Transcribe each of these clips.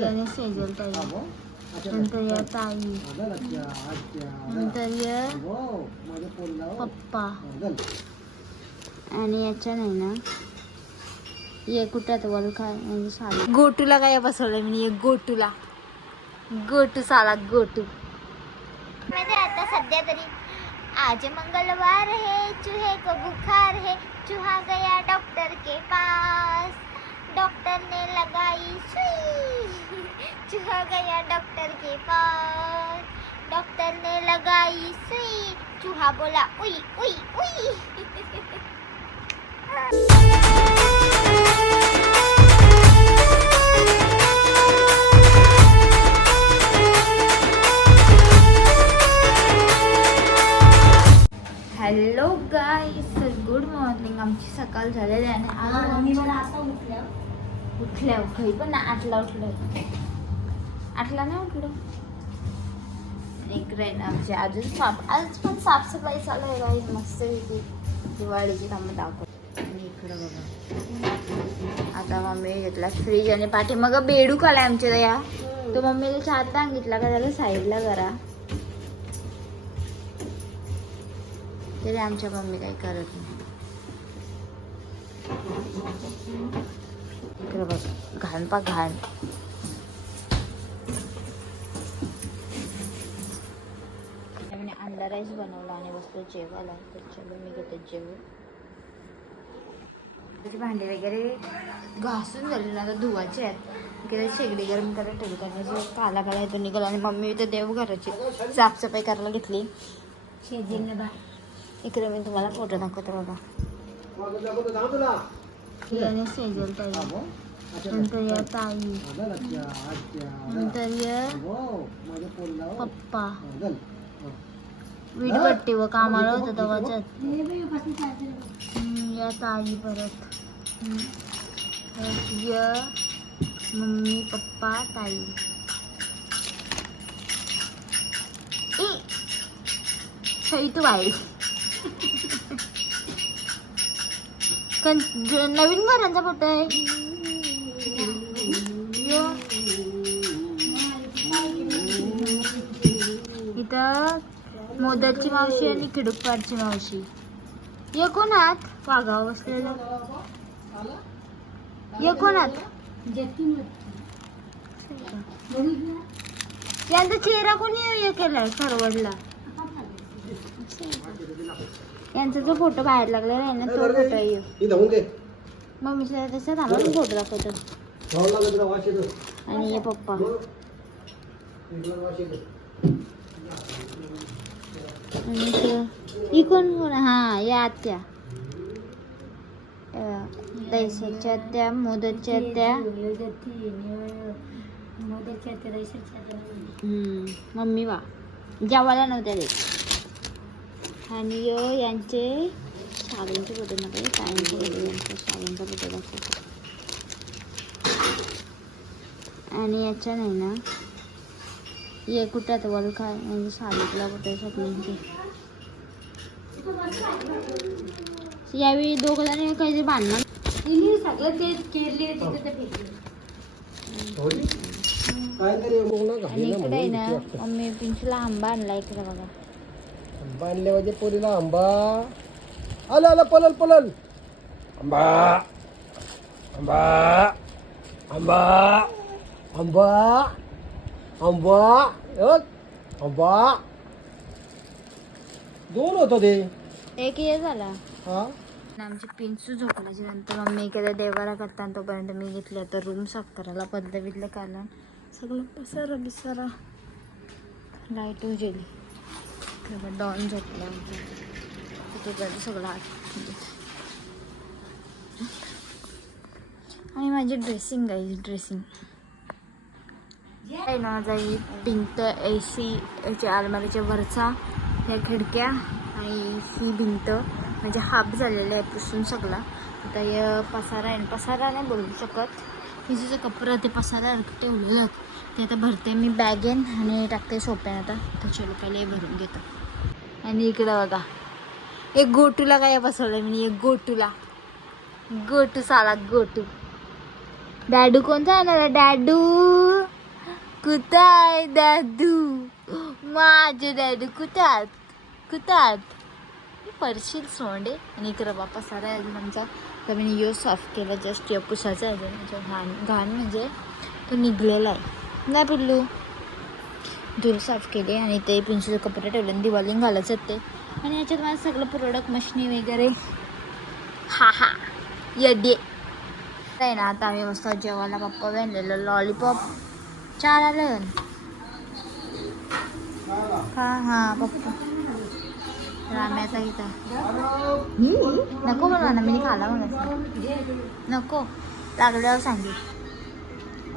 आणि सेजल ताई. नंतर या ताई. नंतर या पप्पा. आणि याच्या नाही ना ये कुठं काय म्हणजे साला. गोटूला काय बसवलं मी एक गोटूला. गोटू साला गोटू. मध्ये आता सध्या तरी आज मंगलवार है चूहे को बुखार है चूहा गया डॉक्टर के पास. डॉक्टर ने लगाई सुई चूहा गया डॉक्टर के पास डॉक्टर ने लगाई सुई चूहा बोला उई उई उई उठल्या काही पण ना आठला उठलो. आठला नाही उठलो. इकडे आहे ना आमची अजून साफ आज पण साफसफाई चालू आहे गाईस मस्त दिवाळीची कामं दाखव आणि इकडं बघा. आता मम्मी घेतला फ्रीज आणि पाठी मग बेडूक आलाय आमच्या या. तो मम्मीला चहा सांगितला का? त्याला साईडला करा. तरी आमच्या मम्मी काही करत नाही. इकडे बघ. घाण पा घाण. अंडा राईस बनवला आणि बसलो जेवायला. तर चलो मी घेते जेवण. त्याचे भांडे वगैरे घासून झाले ना आता धुवायचे आहेत. इकडे शेगडी गरम करायला ठेवली कारण जो काला काला येतो निघाला आणि मम्मी इथे देवघराची साफसफाई करायला घेतली. शेजीने बा इकडे मी तुम्हाला फोटो दाखवते बघा. आणि सेजल ताई नंतर या ताई नंतर या पप्पा वीटपट्टी व कामाला होतं हम्म, या ताई परत य मम्मी पप्पा ताई. सई बाई कन नवीन घरांचा फोटो आहे. इथं मोदरची मावशी आणि खिडूकपारची मावशी. ये कोण आहात वाघाव बसलेला. ये कोण आहात यांचा चेहरा कोणी हे केलाय? सरवडला यांचा जो फोटो बाहेर लागलेला आहे ना तो फोटो आहे मम्मीचा तसं थांबा मी फोटो दाखवतो. आणि हे पप्पा. आणि ही कोण कोण हा या आत्या. अं, दैसाच्या आत्या मोदरच्या आत्या. हम्म, मम्मी वा. जेवायला नव्हत्या देत आणि यो यांचे साडूंचे फोटो मध्ये ताईंचे फोटो यांचा साडूंचा फोटो दाखवतो. आणि याच्या नाही ना ये कुठं आता वल काय? म्हणजे साडीतला कुठे स्वप्नांची? यावेळी दोघं जण काही भांडणार सगळं ते केरली आणि इकडे आहे ना मम्मी पिंचूला आंबा आणला इकडे बघा. आणले म्हणजे पोरीला आंबा. आलं आलं पलल पलल. आंबा. आंबा. आंबा. आंबा. आंबा. आंबा. दोन होतं ते. एक हे झाला. हा? आमची पिंचू झोपल्याच्या नंतर मम्मी एखाद्या देवाला करता तोपर्यंत मी घेतली आता रूम साफ करायला बिदलं कारण सगळं पसारा बिसारा. लाइट उजेली. तेव्हा डॉन झोपला आमचा. तर सगळं आठ आणि माझी ड्रेसिंग आहे ड्रेसिंग. आहे ना माझा ही भिंत ए सी अलमारीच्या वरचा ह्या खिडक्या आणि ही भिंत. म्हणजे हाफ झालेलं आहे पुसून सगळा. आता हे पसारा आहे. पसारा नाही बोलू शकत. हे जे कपडं ते पसारा ठेवलेलं. ते आता भरते. मी बॅगेन आणि टाकते सोप्यान आता. तर चलो पहिले भरून घेतो. आणि इकडं बघा. एक गोटूला काय बसवलं मी. एक गोटूला. गोटू साला गोटू. डॅडू कोणता येणार आहे डॅडू कुठं आहे दादू. माझे डॅडू कुठात कुठात परशील सोंडे. आणि इकडं बापा सारा आहे अजून आमचा. तर मी यो साफ केला. जस्ट या पुसाचा अजून. म्हणजे घाण घाण म्हणजे तो निघलेला आहे. नाही पिल्लू. धूर साफ केले आणि ते पिंचूचे कपडे ठेवले आणि दिवाळी घालायचं ते. आणि ह्याच्यात माझं सगळं प्रोडक्ट मशनी वगैरे. हा हा. यड्ये नाही ना आता आम्ही मस्त जेवायला पप्पा बनलेलं लॉलीपॉप चार आलं. हा हा पप्पा. राम्याचा इथं. नको म्हणा ना मी खाला मग नको. लागल्यावर सांगेल.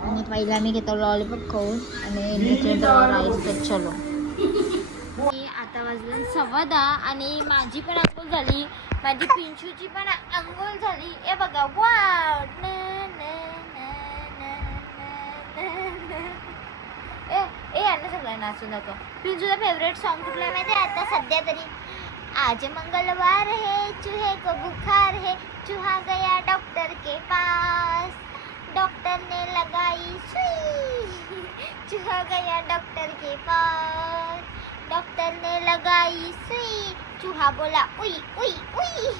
आणि पहिला मी घेतो लॉलीपॉप खाऊन आणि राईस तर चलो. आता वाजलं सव्वा दहा आणि माझी पण अंघोळ झाली. माझी पिंचूची पण अंघोळ झाली. ए बघा वा ए ए यांना सगळं नाचून नको. पिंचूचा फेवरेट सॉन्ग कुठला आहे माहिती आता सध्या तरी. आज मंगलवार है चूहे को बुखार है चूहा गया डॉक्टर के पास. डॉक्टर ने लगाई. सुई. चूहा गया डॉक्टर के पास. डॉक्टर ने लगाई सुई. चूहा बोला उई उई उई.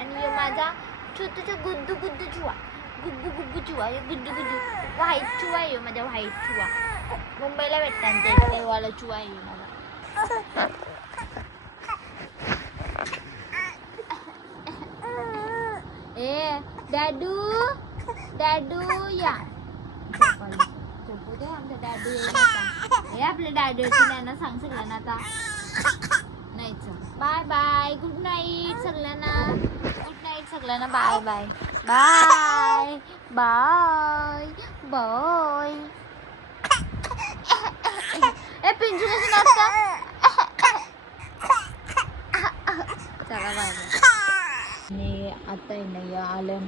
आणि यो माझा छोटूचा गुद्दू गुद्दू चुहा. गुब्बू गुब्बू चुहा यो गुद्दू गुद्दू. व्हाईट चुहा आहे यो माझा व्हाईट चुहा. मुंबईला भेटतात ते वाला चुहा आहे यो माझा. ए डॅडू डॅडू या झोपू दे आमचा डॅडू येईल. हे आपल्या डॅडू त्यांना सांग सगळ्यांना आता. नाही बाय बाय गुड नाईट सगळ्यांना. गुड नाईट सगळ्यांना. Bye bye bye bye bye ए पिंजू कसं नसतं चला बाय बाय आणि आता आहे ना या आल्या.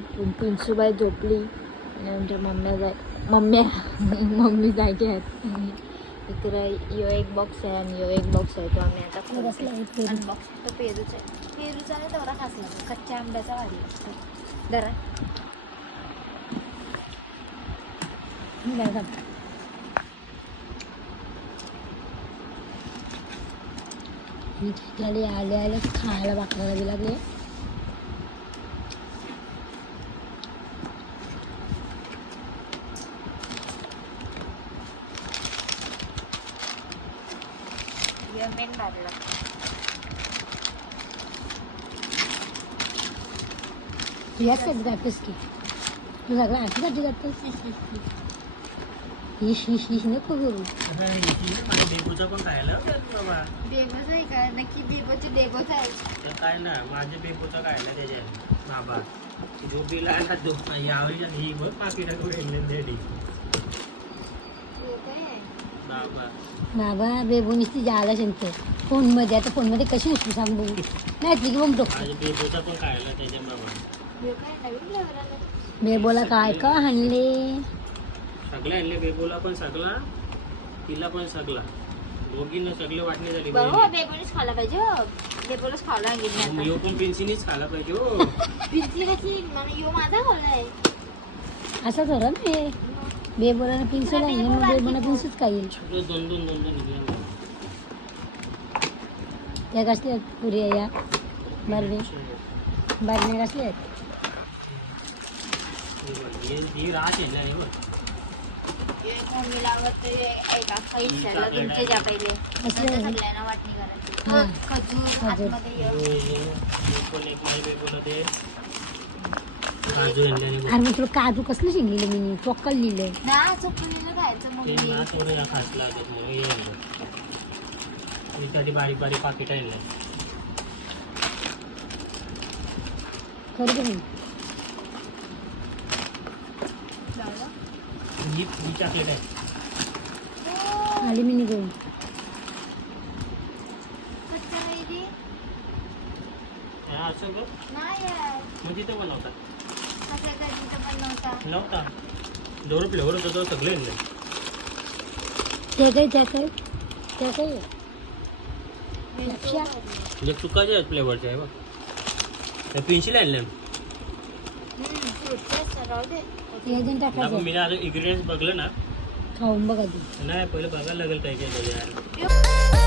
पिंचूबाई झोपली. आणि नंतर मम्म्या जाय मम्म्या मम्मी जायचे आहेत. इकडं यो एक बॉक्स आहे आणि यो एक बॉक्स आहे. तो आम्ही आता अनबॉक्स तो पेरूचा आहे. पेरूचा नाही तेवढा खासला कच्च्या आंब्याचा वाढला असतो दरा आले आले आले खायला वाकडायला बी लागले मेन भाजला तू याच कधी जातेस की तू सगळं नको करू माझ्या बेबूचा पण खायला. आहे का? नक्की बेबोची बेबोच आहे. तर काय ना माझ्या बेबूचा खायला त्याच्यात. बाबा. जो बिल आला तो. यावेळी ही बघ पाकिटा करून रेडी बाबा बाबा बेबोनीच ती जायला शंत फोनमध्ये आता फोनमध्ये कशी असतो सांग बघू. नाही ती घेऊन आलं बेबोला काय का हाणले? सगळ्या आणले बेबूला पण सगळा तिला पण सगळा. दोघींना सगळे वाटणे झाली. बेबोनीच खायला पाहिजे हो. बेबोलाच खायला मग सांगितलं यो पण पेन्सिनीच खायला पाहिजे हो. पिंचली कशी मला यो माझा खाल्लाय असं खरं ना हे बेबोला पिन्सल आहे मग बेबोला पिन्सूच काय येईल सगळं दोन दोन दोन दोन निघल्या त्या कसल्या आहेत पुरी या बरणे बरणे कसले आहेत ही हे हा. खजूर अरे मग तुला काजू कसलं शिंगलेलं मी चोक्कल लिहिलंय ना खायचं खास लागत नाही हे आणलं. त्यासाठी बारीक बारीक पाकिट आणलं खरं का नाही झालं? ही ही चॉकलेट आहे आली मी निघून? हा, असं बघ नाही यार. मग तिथं बनवतात कच्च्या कैरीचं पण नव्हता. लावता दोन फ्लेवर होतं तो सगळे आणले त्या काय त्या काय त्या काय लक्षा म्हणजे चुकाचे आहेत फ्लेवरचे आहे बघ. पेन्सिल आणले हम्म, fruits आहेत सगळं. राहू दे हे जण आता टाकायचं मी आता इन्ग्रेडियंट्स बघलं ना खाऊन बघ आधी नाही पहिलं बघायला लागेल काय काय त्याच्यात.